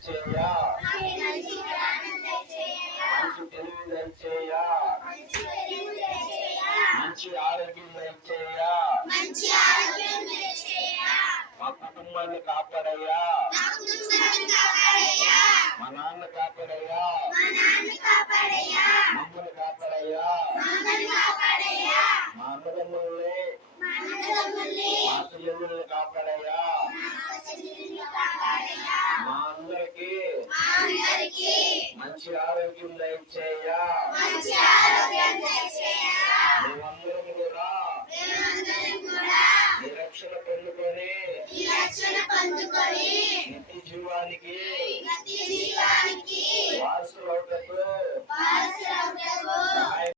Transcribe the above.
దయచేయ, మంచి తెలివి దయచేయ, మంచి ఆరోగ్యం దయచేయ, మా కుటుంబాన్ని కాపాడయ్యా, మా నాన్న కాపాడయ్యా,